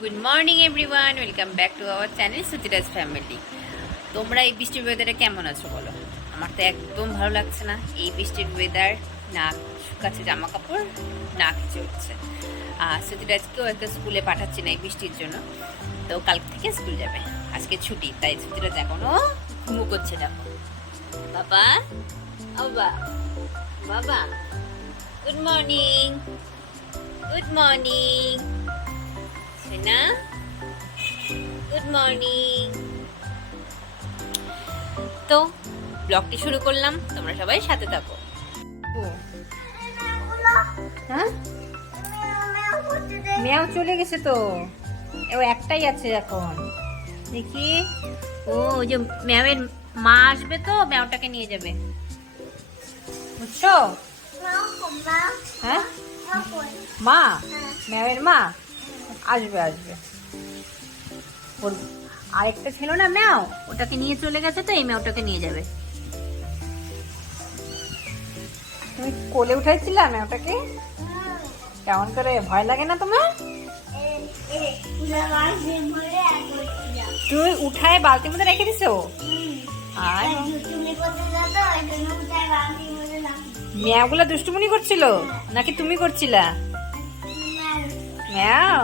Good morning everyone, welcome back to our channel Sutiraj family. তোমরা এই বৃষ্টির ওয়েদারে কেমন আছো বলো? আমার তো একদম ভালো লাগছে না এই বৃষ্টির ওয়েদার। না শুকাচ্ছে জামা কাপড়, না কিছু হচ্ছে। আর সুতিরাজকেও একটা স্কুলে পাঠাচ্ছি না এই বৃষ্টির জন্য, তো কাল থেকে স্কুল যাবে। আজকে ছুটি, তাই সুতিরাজ এখনো ঘুমু করছে। দেখো বাবা, বাবা, বাবা, গুড মর্নিং, গুড মর্নিং না, গুড মর্নিং। তো ব্লগটি শুরু করলাম, তোমরা সবাই সাথে থাকো। হ্যাঁ, মেয়াও চলে গেছে তো, ও একটাই আছে এখন। দেখি, ও ওই যে ম্যাওয়ের মা আসবে, তো ম্যাওটাকে নিয়ে যাবে, বুঝছো? হ্যাঁ, মা, ম্যাওয়ের মা আসবে আসবে। ওর আরেকটা ছিল না ম্যাও, ওটাকে নিয়ে চলে গেছে, তো এই ম্যাওটাকে নিয়ে যাবে। তুমি কোলে উঠাইছিলা ম্যাওটাকে? কেমন করে, ভয় লাগে না তোমার? তুমি উঠায় বালতির মধ্যে রেখে দিছো? আর ম্যাওগুলা দুষ্টুমনি করছিল নাকি তুমি করছিলা? ম্যাও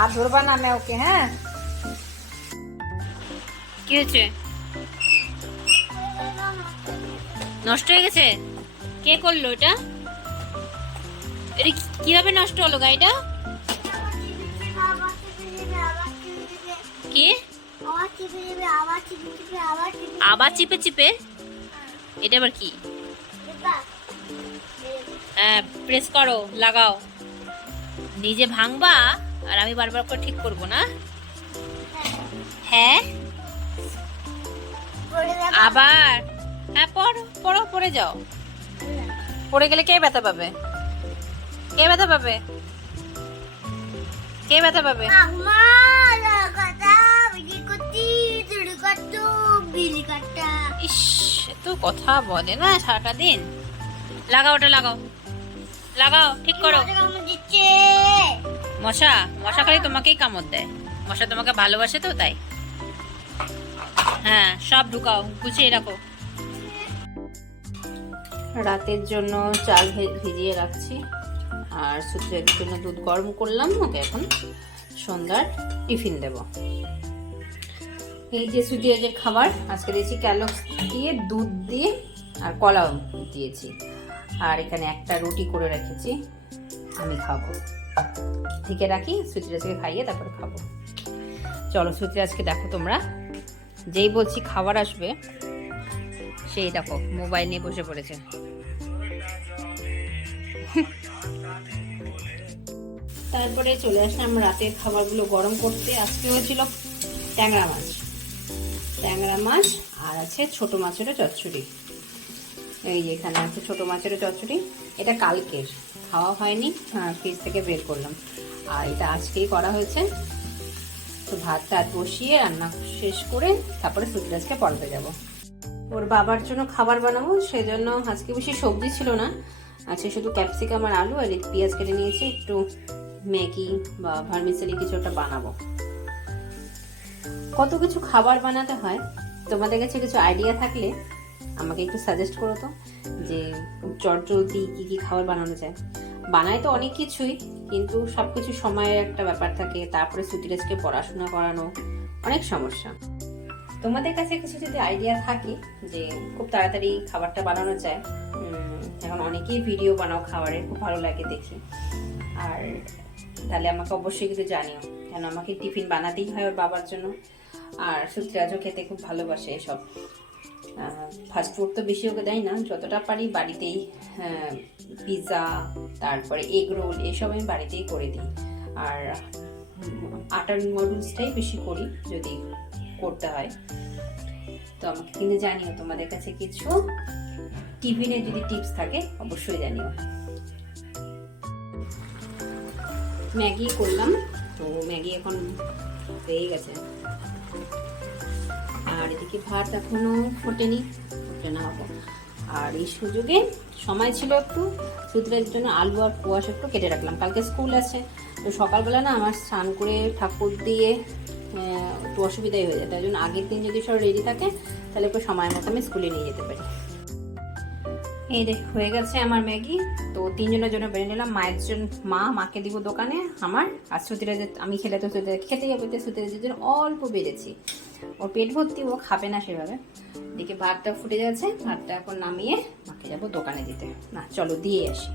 আর ধরবা না ম্যাওকে। হ্যাঁ, কি হয়েছে? নষ্ট হয়ে গেছে? কে করলো এটা? এটা কিভাবে নষ্ট হলো গাড়িটা? কি আবার চিপে চিপে? এটা আবার কি? হ্যাঁ, প্রেস করো, লাগাও। নিজে ভাঙবা আর আমি বারবার করে ঠিক করব না? হ্যাঁ, আবার? হ্যাঁ, পড়ো পড়ো, পড়ে যাও। পড়ে গেলে কে ব্যথা পাবে? কে ব্যথা পাবে? কে ব্যথা পাবে? ইস, তো কথা বলে না সারাটা দিন। লাগাও, ওটা লাগাও, লাগাও, ঠিক করো। মশা, মশা খালি তোমাকেই কামড় দেয়। মশা তোমাকে ভালোবাসে তো, তাই। হ্যাঁ, সব ঢুকাও, গুছিয়ে রাখো। রাতের জন্য চাল ভিজিয়ে রাখছি, আর সুতির জন্য দুধ গরম করলাম। ওকে এখন সন্ধ্যার টিফিন দেব। এই যে সুতির খাবার আজকে দিয়েছি ক্যালক্স দিয়ে, দুধ দিয়ে, আর কলা দিয়েছি। আর এখানে একটা রুটি করে রেখেছি, আমি খাবো। থেকে রাখি, সুতিরাজকে খাইয়ে তারপরে খাবো। চলো, সুতিরাজকে দেখো তোমরা, যেই বলছি খাবার আসবে সেই দেখো মোবাইল নিয়ে বসে পড়েছে। তারপরে চলে আসলাম রাতের খাবারগুলো গরম করতে। আজকে হয়েছিল ট্যাংরা মাছ, ট্যাংরা মাছ, আর আছে ছোট মাছেরও চচ্চড়ি। এই যে এখানে আছে ছোট মাছেরও চচ্চড়ি। এটা কালকের খাওয়া হয়নি, ফ্রিজ থেকে বের করলাম। আর এটা আজকেই করা হয়েছে। তো ভাত টাত বসিয়ে রান্না শেষ করে তারপরে সুতিরাজকে পড়াতে যাব। ওর বাবার জন্য খাবার বানাবো, সেজন্য আজকে বেশি সবজি ছিল না, আছে শুধু ক্যাপসিকাম আর আলু, আর পেঁয়াজ কেটে নিয়েছি। একটু ম্যাগি বা ভার্মিসেলি কিছু একটা বানাবো। কত কিছু খাবার বানাতে হয়, তোমাদের কাছে কিছু আইডিয়া থাকলে আমাকে একটু সাজেস্ট করো তো, যে চটজলদি কি কি খাবার বানানো যায়। বানায় তো অনেক কিছুই, কিন্তু সবকিছু সময়ের একটা ব্যাপার থাকে, তারপরে সুতিরাজকে পড়াশোনা করানো, অনেক সমস্যা। তোমাদের কাছে কিছু যদি আইডিয়া থাকে যে খুব তাড়াতাড়ি খাবারটা বানানো যায়, এখন অনেকেই ভিডিও বানাও খাবারের, খুব ভালো লাগে দেখি, আর তাহলে আমাকে অবশ্যই কিছু জানিও, কেন আমাকে টিফিন বানাতেই হয় ওর বাবার জন্য। আর সুতিরাজও খেতে খুব ভালোবাসে এসব ফাস্টফুড, তো বেশি ওকে দেয় না, যতটা পারি বাড়িতেই পিৎজা, তারপরে এগ রোল, এসব আমি বাড়িতেই করে দিই। আর আটার নুডলসটাই বেশি করি যদি করতে হয়। তো আমাকে কিন্তু জানিও, তোমাদের কাছে কিছু টিফিনে যদি টিপস থাকে অবশ্যই জানিও। ম্যাগি করলাম, তো ম্যাগি এখন হয়ে গেছে। আর এদিকে ভাত এখনো ফোটেনি, ফোটে না হবো। আর এই সুযোগে সময় ছিল একটু, সুতরাং জন্য আলু আর কোয়াশ একটু কেটে রাখলাম, কালকে স্কুল আছে। তো সকালবেলা না আমার স্নান করে ঠাকুর দিয়ে একটু অসুবিধাই হয়ে যায়, তাই জন্য আগের দিন যদি সব রেডি থাকে তাহলে একটু সময় মতো আমি স্কুলে নিয়ে যেতে পারি। এই দেখ হয়ে গেছে আমার ম্যাগি। তো 3 জনের জন্য বেড়ে নিলাম, মায়ের জন্য মাকে দিব দোকানে আমার, আর সুতিরা যে আমি খেলে তো সুতিরা খেতে যাবে, সুতিরা জন্য অল্প বেড়েছি, ওর পেট ভর্তি, ও খাবে না সেভাবে। এদিকে ভাতটা ফুটে যাচ্ছে, ভাতটা এখন নামিয়ে মাকে যাবো দোকানে দিতে। না চলো দিয়ে আসি।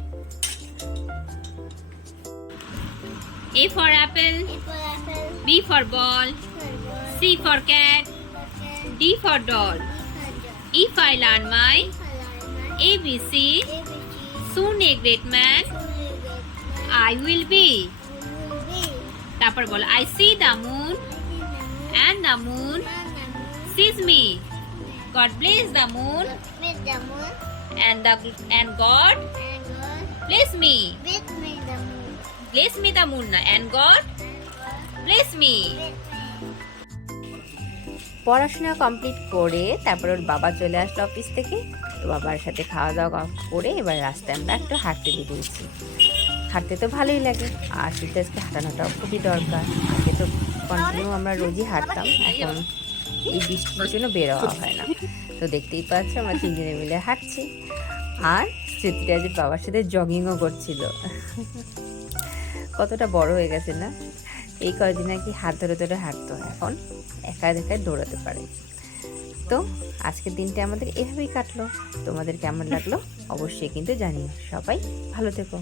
A for apple, B for ball, C for cat, D for doll. If I learn my ABC, soon a great man I will be. তারপর বলো I see the moon and the moon sees me. God bless the moon and God bless me. Bless me the moon and God bless me. পড়াশোনা complete করে তারপর ওর বাবা চলে আসলো office থেকে। তো বাবার সাথে খাওয়া দাওয়া করে এবার রাস্তায় আমরা একটু হাঁটতে বেরিয়েছি। হাঁটতে তো ভালোই লাগে, আর শীতে আজকে হাঁটানোটাও খুবই দরকার। আগে তো কন্টিনিউ আমরা রোজই হাঁটতাম, এখন এই বৃষ্টির জন্য বের হওয়া হয় না। তো দেখতেই পাচ্ছ আমরা 3 জনে মিলে হাঁটছি, আর স্মৃতিরাজের বাবার সাথে জগিংও করছিল। কতটা বড় হয়ে গেছে না, এই কয়েকদিন আর কি হাত ধরে ধরে হাঁটতো, এখন একা একাই দৌড়াতে পারে। তো আজকের দিনটা আমাদের এভাবেই কাটলো। তোমাদের কেমন লাগলো অবশ্যই কিন্তু জানিও। সবাই ভালো থেকো।